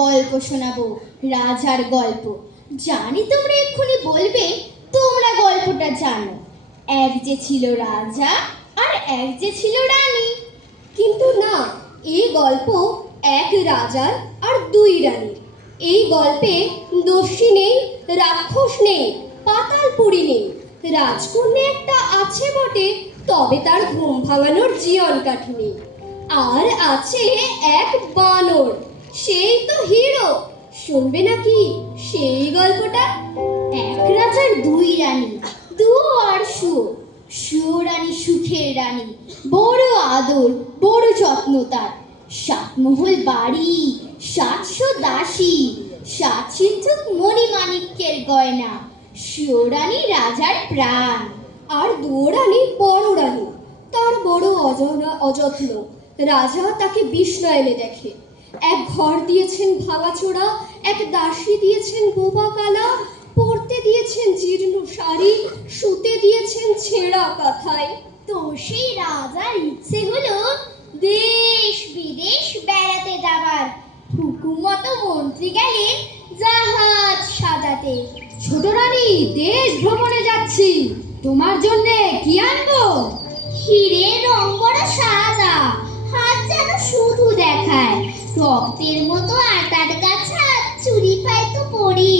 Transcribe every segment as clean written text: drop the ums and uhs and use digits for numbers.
গল্প শোনাবো, রাজার গল্প। জানি তোমরা এক্ষুনি বলবে তোমরা গল্পটা জানো। এক যে ছিল রাজা আর এক যে ছিল রানী। কিন্তু না, এই গল্প এক রাজার আর দুই রানীর। এই গল্পে দস্যি নেই, রাক্ষস নেই, পাতালপুরী নেই। রাজকন্যা একটা আছে বটে, তবে তার ঘুম ভাঙানোর জীবন কাঠি নেই। আর আছে এক বানর, সেই তো হিরো। শুনবে নাকি সেই গল্পটা? এক রাজার দুই রানী, দুয়ো আর সুয়ো। সুয়ো রানী সুখের রানী, বড় আদর, বড় যত্ন তার। 7 মহল বাড়ি, 700 দাসী, 7 সিন্ধুক মণিমাণিক্যের গয়না। সুয়ো রানী রাজার প্রাণ। আর দুয়ো রানী বড় রানী, তার বড় অযত্ন। রাজা তাকে বিষ্ণা এনে দেখে। এক ঘর দিয়েছেন ভাঙাচোরা, এক দাসী দিয়েছেন বোবা কালা, পরতে দিয়েছেন জীর্ণ শাড়ি, শুতে দিয়েছেন ছেঁড়া কাঁথায়। তো সেই রাজার ইচ্ছে হলো দেশ বিদেশ বেড়াতে যাবার। হুকুম মতো মন্ত্রী গেলেন জাহাজ সাজাতে। ছোট রানী, দেশ ভ্রমণে যাচ্ছি, তোমার জন্যে কি আনবো? হিরে রং বড় সাদা, হাত যেন শুধু দেখায়। রক্তের মতো আটার গাছা, চুরি পায় তো পরি।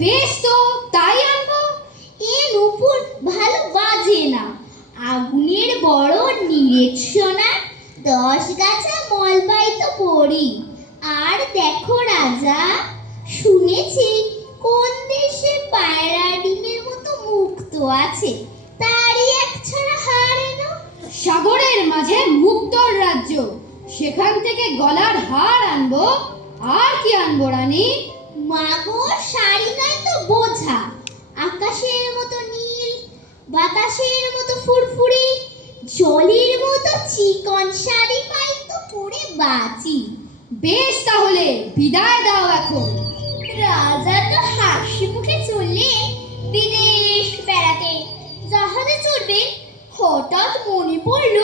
বেশ, তো তাই আনবো। এর উপর ভালো বাজে না। আগুনের বড় নিরেট সোনা, 10 গাছা মলবাই তো পরি। আর দেখো রাজা, শুনেছি কোন দেশে পায়রা ডিমের মতো মুক্ত আছে, তারই একছড়া হার এনো। সাগরের মাঝে মুক্তর রাজ্য, সেখান থেকে গলার হার আনবো। আর কি আনবো রানী? মাগো, শাড়ি নয় তো বোঝা। আকাশের মতো নীল, বাতাসের মতো ফুরফুরি, জলের মতো চিকন শাড়ি পাই তো পরে বাঁচি। বেশ, তাহলে বিদায় দাও এখন। রাজা তো হাসি মুখে চললেন বিদেশ বেড়াতে। জাহাজে চড়বেন, হঠাৎ মনে পড়ল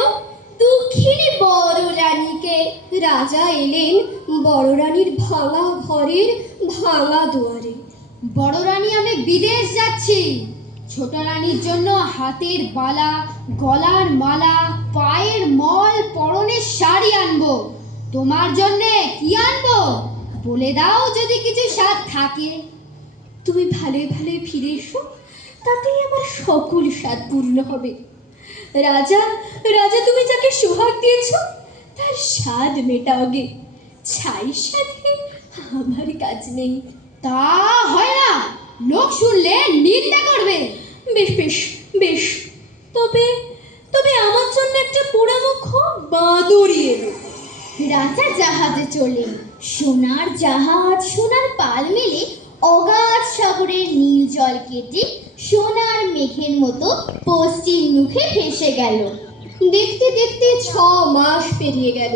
দুঃখিনী বড় রানীকে। রাজা এলেন বড় রানীর ভাঙা ঘরের ভাঙা দুয়ারে। বড় রানী, আমি বিদেশ যাচ্ছি। ছোট রানীর জন্য হাতের বালা, গলার মালা, পায়ের মল, পরনের শাড়ি আনবো। তোমার জন্যে কি আনবো বলে দাও, যদি কিছু স্বাদ থাকে। তুমি ভালোই ভালোই ফিরে এসো, তাতেই আমার সকল স্বাদ পূর্ণ হবে। রাজা, রাজা, তুমি যাকে সোহাগ দিয়েছ তার স্বাদ মেটাওগে। ছাই সাথে আমার কাজ নেই। তা হয় না, লোক শুনলে নিন্দা করবে। বেশ বেশ বেশ, তবে তবে আমার জন্য একটা পোড়ামুখ বাঁদরই এলো। রাজা জাহাজে চললেন। সোনার জাহাজ সোনার পাল মেলে অগাধ সাগরের নীল জল কেটে সোনার মেঘের মতো পশ্চিম মুখে ভেসে গেল। দেখতে দেখতে 6 মাস পেরিয়ে গেল।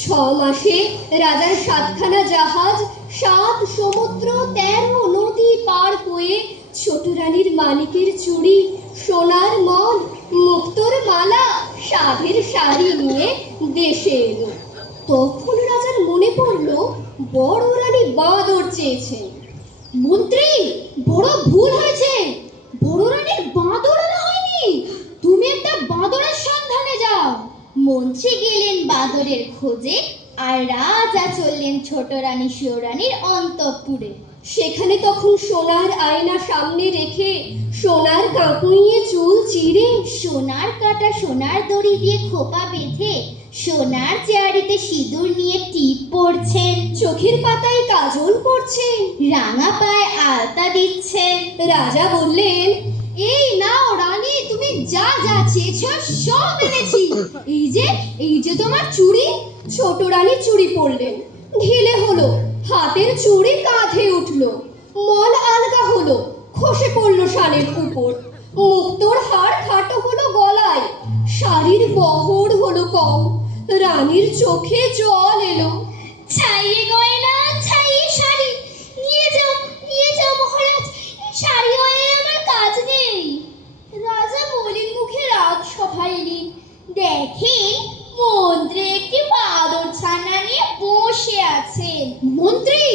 6 মাসে রাজার 7খানা জাহাজ 7 সমুদ্র 13 নদী পার হয়ে ছোট রানীর মানিকের চুড়ি, সোনার মন, মুক্তোর মালা, সাধের শাড়ি নিয়ে দেশে এলো। তখন রাজার মনে পড়ল বড় রানী বাঁদর চেয়েছেন। মন্ত্রী, বড় ভুল হয়েছে। বড় রানীর বাঁদর আনা হয়নি, তুমি একটা বাঁদরের সন্ধানে যাও। মন্ত্রী গেলেন বাদরের খোঁজে, আর রাজা চললেন ছোট রানী সুয়ো রানীর অন্তঃপুরে। সেখানে তখন সোনার আয়না সামনে রেখে, সোনার কাঁকুইয়ে চুল চিরে, সোনার কাটা সোনার দড়ি দিয়ে খোপা বেঁধে, সোনার চেয়ারিতে সিঁদুর নিয়ে টিপ পড়ছেন, চোখের পাতায় কাজল পড়ছেন, রাঙা পায়ে আলতা দিচ্ছেন। রাজা বললেন, এই নাও রানী, তুমি যা যা চেয়েছো সব এনেছি। এই যে তোমার চুড়ি। ছোট রানী চুড়ি পরলেন, ঢিলে হলো, হাতের চুড়ি কাঁধে উঠলো, মল আলগা হলো, খসে পড়লো শালের উপর। মুক্তোর হার খাটো হলো গলায়, শাড়ির বহর হলো কম। রানীর চোখে জল এলো। ছাইয়ে গয়না, ছাইয়ে শাড়ি, নিয়ে যাও মহারাজ, এই শাড়ি হয়ে আমার কাজ নেই। রাজা বলেন মুখে রাগ সভায় এলেন। দেখেন মন্ত্রী একটি বাদর ছানা নিয়ে বসে আছেন। মন্ত্রী,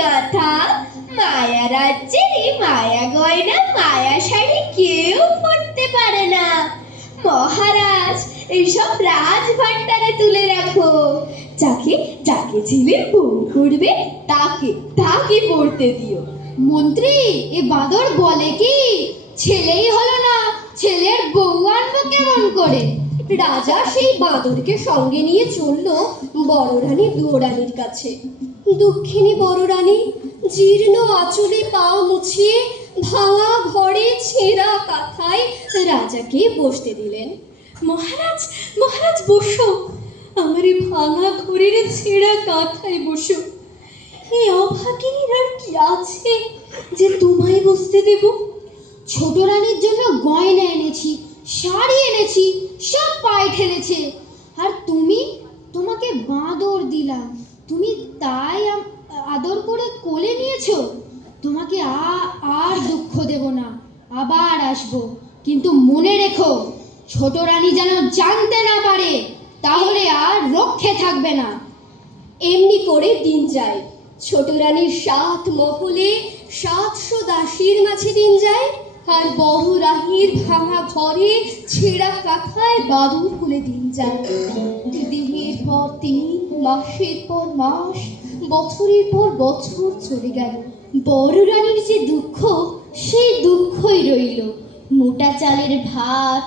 গাথা মায়া রাজ্যের এই মায়া গয়না মায়া শাড়ি কেউ পরতে পারে না। মহারাজ, এইসব রাজ ভান্ডারে তুলে রাখো। যাকে যাকে ছেলে বউ করবে তাকে তাকে পড়তে দিও। মন্ত্রী, এ বাঁদর বলে কি? ছেলেই হলো না, ছেলের বউ আনবো কেমন করে? রাজা সেই বাঁদরকে সঙ্গে নিয়ে চলল বড় রানী দুয়োরানীর কাছে। দুঃখিনী বড় রানী জীর্ণ আঁচলে পা মুছিয়ে ভাঙা ঘরে ছেঁড়া কাঁথায় রাজাকে বসতে দিলেন। মহারাজ, মহারাজ বসো, আমার এই ভাঙা ঘরের ছেঁড়া কাঁথায় বসো। এই অভাগিনীর আর কি আছে যে তোমায় বসতে দেব? ছোট রানীর জন্য গয়না এনেছি, শাড়ি এনেছি, সব পায়ে ঠেলেছে। আর তোমাকে বাঁদর দিলাম, তুমি তাই আদর করে কোলে নিয়েছো। তোমাকে আর দুঃখ দেব না, আবার আসবো। কিন্তু মনে রেখো, ছোট রানী যেন জানতে না পারে, তাহলে আর রক্ষে থাকবে না। এমনি করে দিন যায়। ছোট রানীর 7 মহলে 700 দাসীর মাঝে দিন যায়, আর বড় রানীর ভাঙা ঘরে ছেঁড়া কাঁথায় বাদুর ফুলে দিন যায়। দিনের পর দিন, মাসের পর মাস, বছরের পর বছর চলে গেল। বড় রানীর যে দুঃখ, সেই দুঃখই রইল। মোটা চালের ভাত,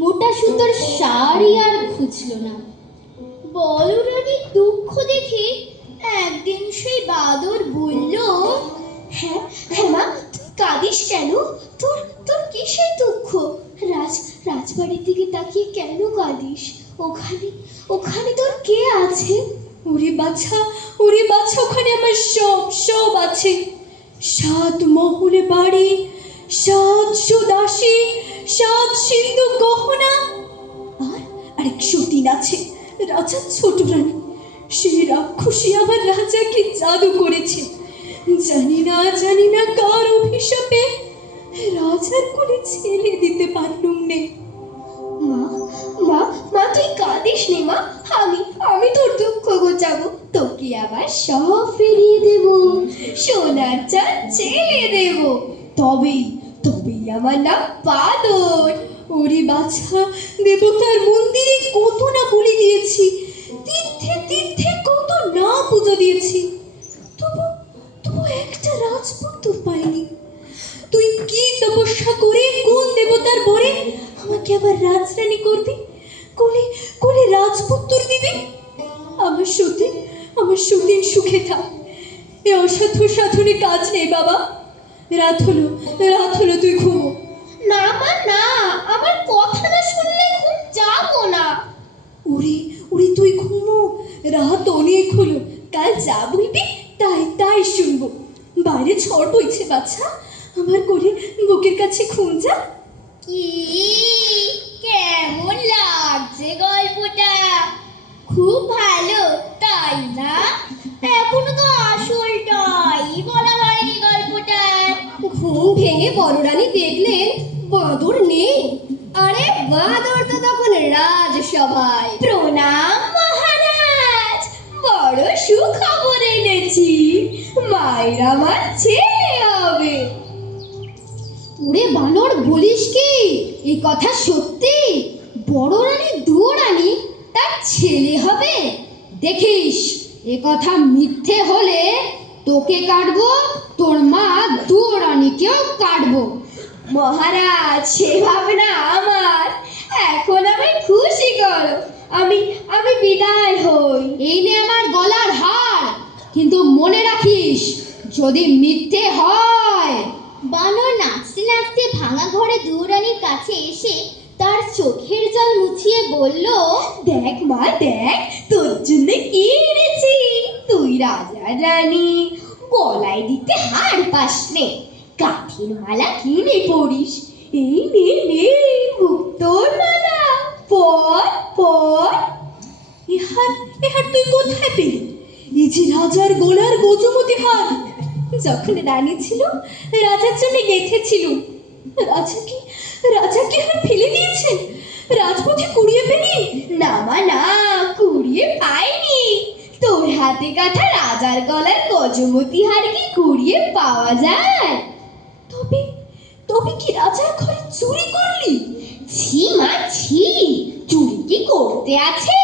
মোটা সুতোর শাড়ি আর খুঁজল না। বড় রানীর দুঃখ দেখে একদিন সেই বাদর বলল, হ্যাঁ হ্যাঁ মা, তুই কাঁদিস কেন? তোর তোর কিসের দুঃখ? রাজবাড়ির দিকে তাকিয়ে কেন কাঁদিস? ওখানে ওখানে তোর কে আছে? ওরে বাছা, ওরে বাছা, ওখানে আমার সব আছে। 7 মহলে বাড়ি, 700 দাসী, 7 সিন্ধু গহনা, আর 103 আছে রাজার ছোট রানী। সেই রাক্ষসী আমার রাজাকে জাদু করেছে। জানি না কার অভিশাপে রাজার কোলে ছেলে দিতে পারলুম নে। মা মা মা, তুই কাঁদিস নে মা, আমি তোর দুঃখ ঘোচাবো। তোকে আবার সব ফিরিয়ে দেব, সোনার চাঁদ ছেলে দেব। তবেই আমার নাম বাদর। ওরে বাছা, দেবতার মন্দিরে কত না বলি দিয়েছি, তীর্থে কত না পুজো দিয়েছি, তবু একটা রাজপুত্র পাইনি। তুই কি তপস্যা করে কোন দেবতার বরে আমাকে আবার রাজরানী করবি, কোলে রাজপুত্র দিবি? আমার সতীন সুখে থাক। এ অসাধ্য সাধনে কাজ নেই বাবা। রাত হলো, তুই ঘুমো। না মা না, আমার কথা না শুনলে ঘুম যাবো না। ওরে তুই ঘুমো, রাত অনেক হলো, কাল যা বলবি তাই শুনবো। বাইরে ঝড় বইছে বাচ্চা, আমার কোলে বুকের কাছে ঘুম যা। কি কেমন লাগছে গল্পটা? খুব ভালো, তাই না? এখনো তো আসলটাই বলা হয়নি গল্পটার। ঘুম ভেঙে বড় রানী দেখলেন বাঁদর নেই। আরে বাঁদর তো তখন রাজসভায়। প্রণাম মহারাজ, বড় সুখবর এনেছি, মায়ের আমার ছেলে হবে। ওরে বানর, বলিস কি? এই কথা সত্যি? বড় রানী দুয়োরানী তার ছেলে হবে? দেখিস, এ কথা মিথ্যে হলে তোকে কাটবো, তোর মা দুয়োরানীকেও কাটবো। মহারাজ, সে ভাবনা আমার। এখন আমি খুশি করো, আমি বিদায় হই। এই নে আমার গলার হার, কিন্তু মনে রাখিস, যদি মিথ্যে হয়। বানর নাচতে নাচতে ভাঙা ঘরে দুয়োরানীর কাছে এসে তার চোখের জল মুছিয়ে বলল, দেখ মা দেখ, তোর জন্য কি এনেছি। তুই রাজা রানী, গলায় দিতে হার পাস নে, কাঠের মালা কিনে পড়িস। এই নে মুক্তোর মালা, পর। এহার তুই কোথায় পেলি? এই যে রাজার গলার গজমতি হার, যখন রানী ছিল রাজার জন্য গেঁথেছিল। রাজা কি হার ফেলে দিয়েছেন? রাজপথে কুড়িয়ে পেলি? না মা না, কুড়িয়ে পাইনি, তোর হাত হাতে কাটা রাজার গলার গজমতি হার কি কুড়িয়ে পাওয়া যায়? তবে তবে কি রাজার ঘরে চুরি করলি? ছি মা ছি, চুরি কি করতে আছে?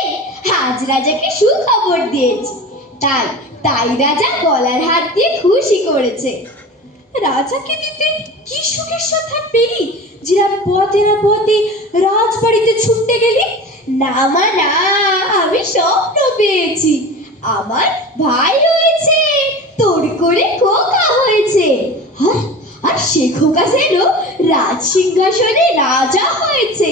আজ রাজাকে সুখবর দিয়েছি, তাই তাই রাজা গলার হাত দিয়ে খুশি করেছে। রাজাকে দিতে কি সুখের সন্ধান পেলি যে আর পথে না পথে রাজবাড়িতে ছুটতে গেলি? না মা না, আমি স্বপ্ন পেয়েছি, আমার ভাই হয়েছে, তোর করে খোকা হয়েছে। আর আর সে খোকা যেন রাজ সিংহাসনে রাজা হয়েছে।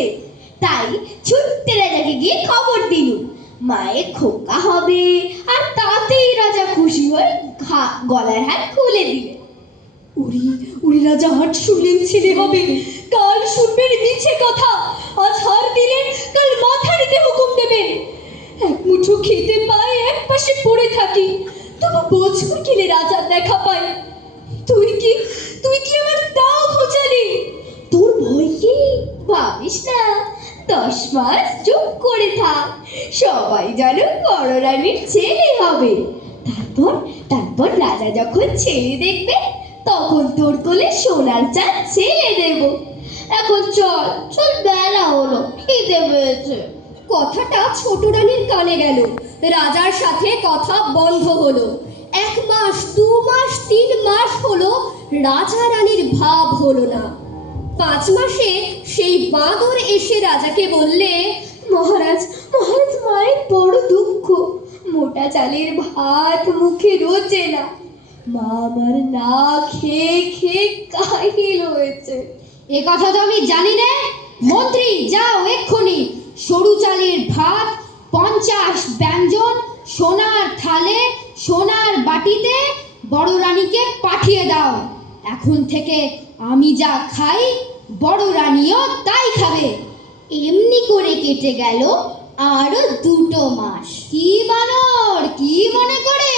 তাই ছুটতে রাজাকে গিয়ে খবর দিলুম মায়ের খোকা হবে, আর তাতেই রাজা খুশি হয়ে গলার হাত খুলে দিলেন। উড়ি উড়ি রাজা হাট শুনলেন ছেলে হবে, কাল শুনবেন মিছে কথা। আজ হার দিলেন, কাল মাথা নিতে হুকুম দেবেন। এক মুঠো খেতে পাই, এক পাশে পড়ে থাকি, তবু বছর গেলে রাজার দেখা পাই। তুই কি আমার তাও খোঁচালি? তোর ভয় কি? ভাবিস না, 10 মাস চুপ করে থাক, সবাই যেন বড় রানীর ছেলে হবে। তারপর তারপর রাজা যখন ছেলে দেখবে, তখন তোর কোলে সোনার চাঁদ ছেলে দেব। এখন চল চল, বেলা হলো, খিদে পেয়েছে। কথাটা ছোট রানীর কানে গেল। রাজার সাথে কথা বন্ধ হলো। 1 মাস, 2 মাস, 3 মাস হলো, রাজা রানীর ভাব হলো না। 5 মাসে সেই বাঁদর এসে রাজাকে বললে, মহারাজ মহারাজ, মায়ের বড় দুঃখ, মোটা চালের ভাত মুখে রোচে না। মা আমার না খেয়ে খেয়ে কাহিল হয়েছে। এ কথা তো আমি জানি না। মন্ত্রী, যাও এক্ষুনি সরু চালের ভাত, 50 ব্যঞ্জন, সোনার থালে, সোনার বাটিতে বড় রানীকে পাঠিয়ে দাও। এখন থেকে আমি যা খাই, বড় রানীও তাই খাবে। এমনি করে কেটে গেল আরো 2 মাস। কি বানর, কি মনে করে?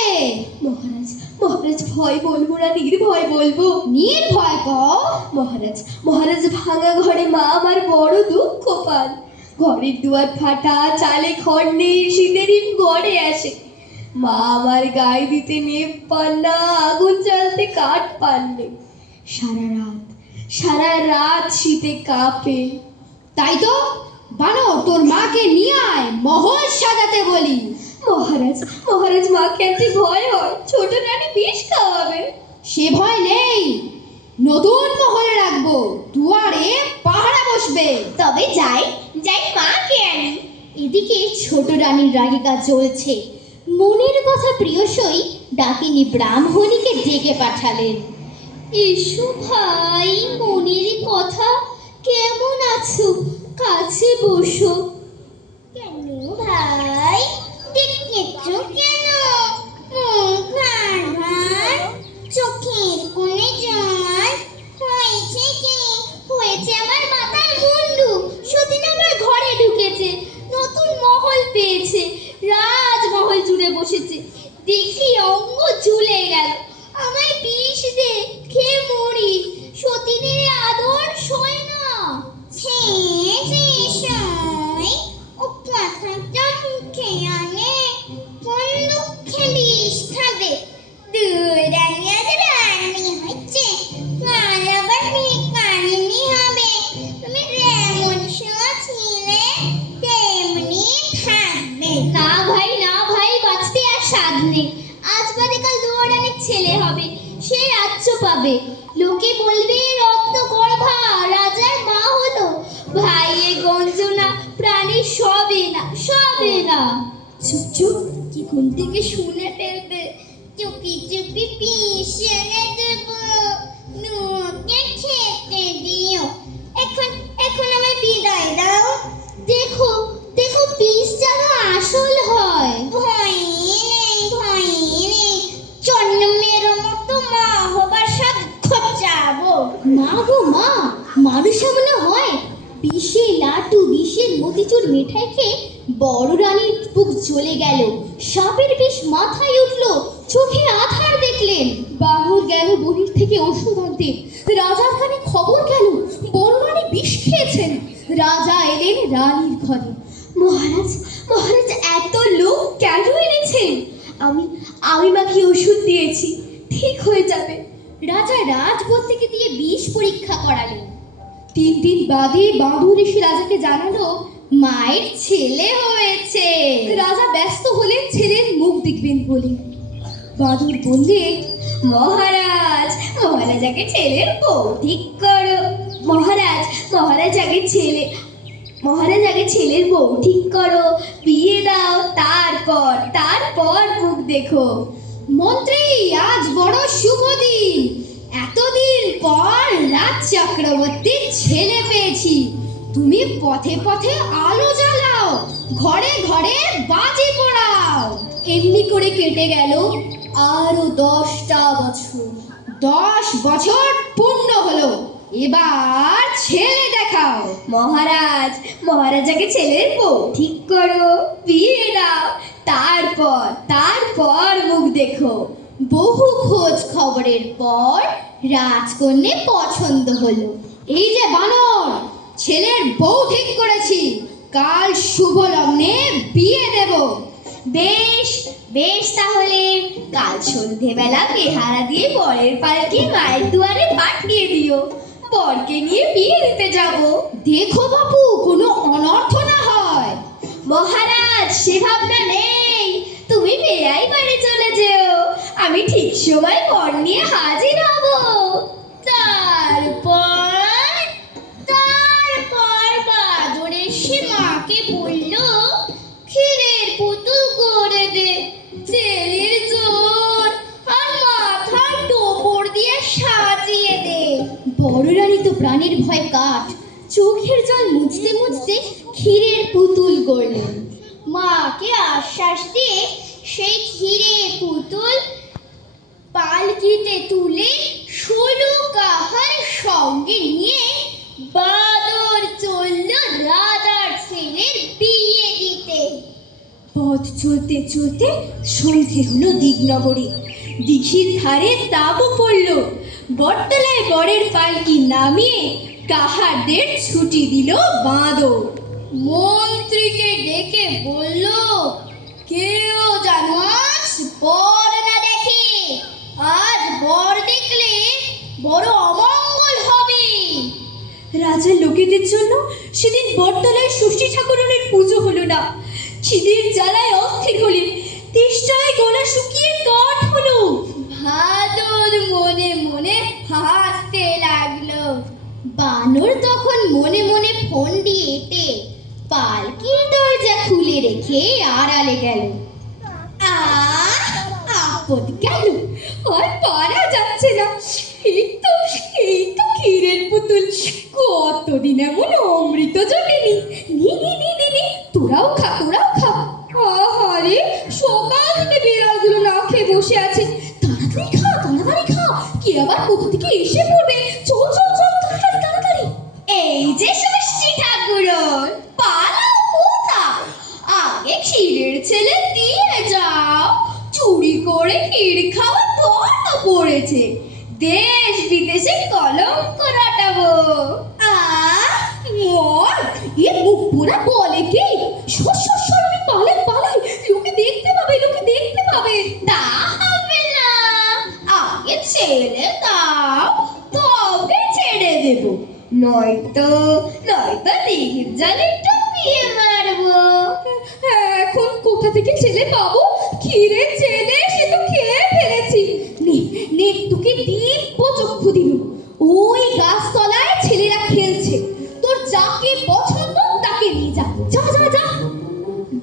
মহারাজ মহারাজ, ভয় বলবো না, নির্ভয় বলবো। নির্ভয় কও। মহারাজ মহারাজ, ভাঙা ঘরে মা আমার বড় দুঃখ পান। ঘরের দুয়ার ফাটা, চালে খড় নেই, শীতের হিম গড়ে আসে। মা আমার গায়ে দিতে নেপ পান না, আগুন জ্বালতে কাঠ পান নেই। সারা রাত শীতে কাঁপে। তাই তো, বানর, তোর মাকে নিয়ে আয়, মহল সাজাতে বলি। মহারাজ মহারাজ, মাকে আনতে ভয় হয়, ছোট রানী বিষ খাওয়াবে। সে ভয় নেই, নতুন মহলে রাখবো, দুয়ারে পাহারা বসবে। তবে যাই যাই, মাকে আনি। এদিকে ছোট রানীর রাগিকা চলছে। মনের কথা প্রিয়সই ডাকিনী ব্রাহ্মণীকে ডেকে পাঠালেন। এসো ভাই, মনের কথা, কেমন আছো? কাছে বসো। কেন ভাই, ডেকেছো কেন? মুখ ভার ভার, চোখের কোণে জল, হয়েছে কি? হয়েছে আমার মাথার মুন্ডু। সতীন আমার ঘরে ঢুকেছে, নতুন মহল পেয়েছে, রাজমহল জুড়ে বসেছে। দেখি অঙ্গ ঝুলে গেল। আমায় বিষ দে, খেয়ে মরি। সতীনের আদর সয় না। ও কথাটা মুখে আনে, কোন দুঃখে বিষ খাবে? রানী আজ রানী হচ্ছে, কাল আবার ভিখারিনী হবে। তুমি যেমন ছিলে তেমনি থাকবে। না ভাই না ভাই, বাঁচতে আর স্বাদ নেই। আজ বাদে কাল দুয়ারানির ছেলে হবে, সে রাজ্য পাবে। লোকে বলবে রত্ন গর্ভা রাজার মা হলো। ভাই এ গঞ্জনা প্রাণী সবে না, সবে না। চুপ চুপ, কি কোন থেকে শুনে ফেলবে। চুপি চুপি পিস এনে দেব, নুকে খেতে দিও। এখন এখন আমায় বিদায় দাও। দেখো দেখো, পিস যেন আসল হয়। ভয় নেই, জন্মের মতো মা হবার সাধ্য যাবো। মা গো মা, মানুষ মনে হয় বিষে লাটু, বিষের মতিচুর মিঠাই খেয়ে বড় রানীর বুক জ্বলে গেল। সাপের বিষ মাথায় উঠলো, চোখে আধার দেখলেন। বানর গেল বনির থেকে ওষুধ আনতে। রাজার কানে খবর গেল, বড় রানী বিষ খেয়েছেন। রাজা এলেন রানীর ঘরে। মহারাজ মহারাজ, এত লোক কেন এনেছেন? আমি আমি মাকে ওষুধ দিয়েছি, ঠিক হয়ে যাবে। রাজা রাজবর্তীকে দিয়ে বিষ পরীক্ষা করালেন। 3 দিন বাদে বাঁদর এসে রাজাকে জানালো মায়ের ছেলে হয়েছে। রাজা ব্যস্ত হলেন ছেলের মুখ দেখবেন বলে। বাঁদর বললেন, মহারাজ, মহারাজ আগে ছেলের বউ ঠিক করো। মহারাজ, মহারাজ আগে ছেলের বউ ঠিক করো, বিয়ে দাও, তারপর মুখ দেখো। মন্ত্রী, আজ বড় শুভ দিন। এতদিন পর রাজ চক্রবর্তীর ছেলে পেয়েছি। তুমি পথে পথে আলো জ্বালাও, ঘরে ঘরে বাজি পোড়াও। এমনি করে কেটে গেল আরো 10টা বছর। 10 বছর পূর্ণ হলো, এবার ছেলে দেখাও। মহারাজ, মহারাজ আগে ছেলের বউ ঠিক করো, বিয়ে দাও, তারপর মুখ দেখো। বহু খোঁজ খবরের পর রাজকন্যে পছন্দ হলো। এই যে বানর, ছেলের বউ ঠিক করেছি, কাল শুভ লগ্নে বিয়ে দেব। বেশ বেশ, তাহলে কাল সন্ধেবেলা বেহারা দিয়ে বরের পালকি মায়ের দুয়ারে পাঠিয়ে দিও, বরকে নিয়ে বিয়ে দিতে যাব। দেখো বাপু, কোনো অনর্থ না হয়। মহারাজ, সে ভাবনা নেই, তুমি বেয়াই বাড়ি চলে যেও, আমি ঠিক সময় বর নিয়ে হাজির হব। তারপর বাদর এসে মাকে বলল, ক্ষীরের পুতুল গড়ে দে, তেলের জোর আর মাথার টোপর দিয়ে সাজিয়ে দে। বড় রানী তো প্রাণের ভয় কাঠ, চোখের জল মুছতে মুছতে ক্ষীরের পুতুল গড়লেন। মাকে আশ্বাস দিয়ে সেই ক্ষীরের পুতুল পালকিতে তুলে 16 কাহার সঙ্গে নিয়ে বাদর চলল রাজার ছেলের বিয়ে দিতে। পথ চলতে চলতে সন্ধে হলো দিগনগরে। দিঘির ধারে তাঁবু পড়ল। বটতলায় বরের পালকি নামিয়ে কাহারদের ছুটি দিল বাঁদর। মন্ত্রীকে ডেকে বলল, কেউ জানো আজ বর না দেখে, আজ বর দেখলে বড় অমঙ্গল হবে। রাজার লোকেদের জন্য সেদিন বটতলায় ষষ্ঠী ঠাকুরনের পুজো হলো না। খিদের জ্বালায় অস্থির হলেন, তেষ্টায় গলা শুকিয়ে কাঠ হলো। ভাদর মনে মনে হাসতে লাগলো। বানর তখন মনে মনে ফন্দি এঁটে পালকির দরজা খুলে রেখে আড়ালে গেল। আপদ গেল, আর পারা যাচ্ছে না। এই তো ক্ষীরের পুতুল, কতদিন এমন অমৃত জটেনি। নি, তোরাও খা। আহারে, সকাল থেকে বিড়ালগুলো না খেয়ে বসে আছে। তাড়াতাড়ি খা, কি আবার কোথা থেকে এসে পড়বে। চল, তাড়াতাড়ি। এই যে ষষ্ঠী ঠাকুরন, পালাও কোথা? আগে ক্ষীরের ছেলে দিয়ে যাও। চুরি করে ক্ষীর খাওয়া ধরা পড়েছে, দেশ বিদেশে কলঙ্ক রটাবো। মর, এ মুখ পোড়া বলে কি? সর, আমি পালাই, লোকে দেখতে পাবে। তা হবে না, আগে ছেড়ে দাও, তবে ছেড়ে দেব। নয়তো দিঘির জলে ডুবিয়ে মারবো। এখন কোথা থেকে ছেলে পাবো? ক্ষীরের ছেলে সে তো খেয়ে ফেলেছি। নে, তোকে দিব্য চক্ষু দিল। ওই গাছতলায় ছেলেরা খেলছে, তোর যাকে পছন্দ তাকে নিয়ে যা।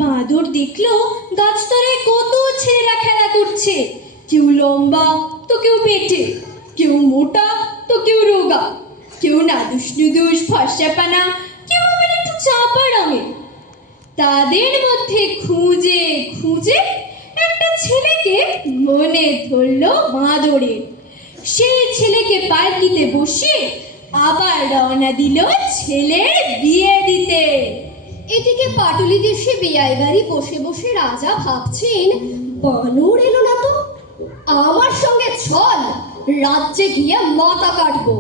বাঁদর দেখলো গাছতলায় কত ছেলেরা খেলা করছে। কেউ লম্বা তো কেউ পেটে, কেউ মোটা তো কেউ রোগা, কেউ নাদুস নুদুস ফর্সাপানা, কেউ আবার একটু চাপা রঙের। তাদের মধ্যে খুঁজে একটা ছেলেকে মনে ধরলো বাঁদরের। সেই ছেলেকে পালকিতে বসিয়ে আবার রওনা দিল ছেলের বিয়ে দিতে। এদিকে পাটুলি দেশে বেয়াই বাড়ি বসে বসে রাজা ভাবছেন, বানর এলো না তো, আমার সঙ্গে চল, রাজ্যে গিয়ে মাথা কাটবো।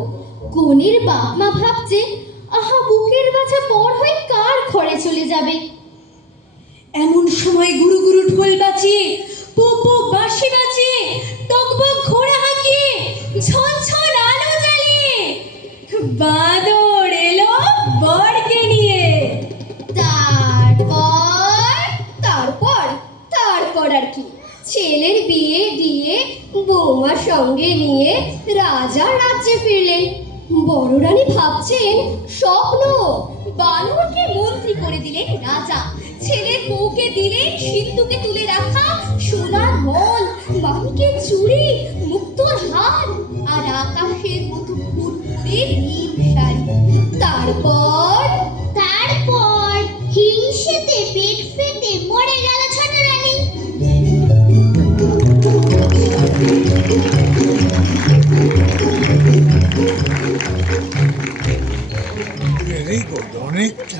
কনের বাপ মা ভাবছে, আহা, বুকের বাছা পর হয়ে কার ঘরে চলে যাবে। এমন সময় গুরু ঢোল বাজিয়ে পো বাঁশি আর কি। ছেলের বিয়ে দিয়ে বৌমার সঙ্গে নিয়ে রাজা রাজ্যে ফিরলেন। বড় রানী ভাবছেন স্বপ্ন, বানরকে মন্ত্রী করে দিলেন রাজা, ছেলের বউকে দিলেন সিন্ধুকে তুলে রাখা সোনার মল, মানিকের চুড়ি, মুক্তোর হার আর আকাশের মতো ফুরফুরে নীল শাড়ি। তারপর হিংসেতে পেট ফেটে মরে গেল ছোট রানী। ভেরি গুড, অনেকটা